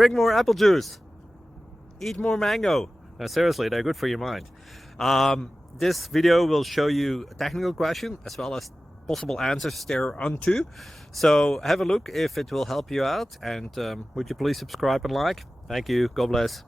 Drink more apple juice. Eat more mango. No, seriously, they're good for your mind. This video will show you a technical question as well as possible answers thereunto. So have a look if it will help you out, and would you please subscribe and like? Thank you. God bless.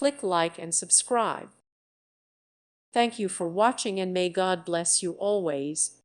Click like and subscribe. Thank you for watching, and may God bless you always.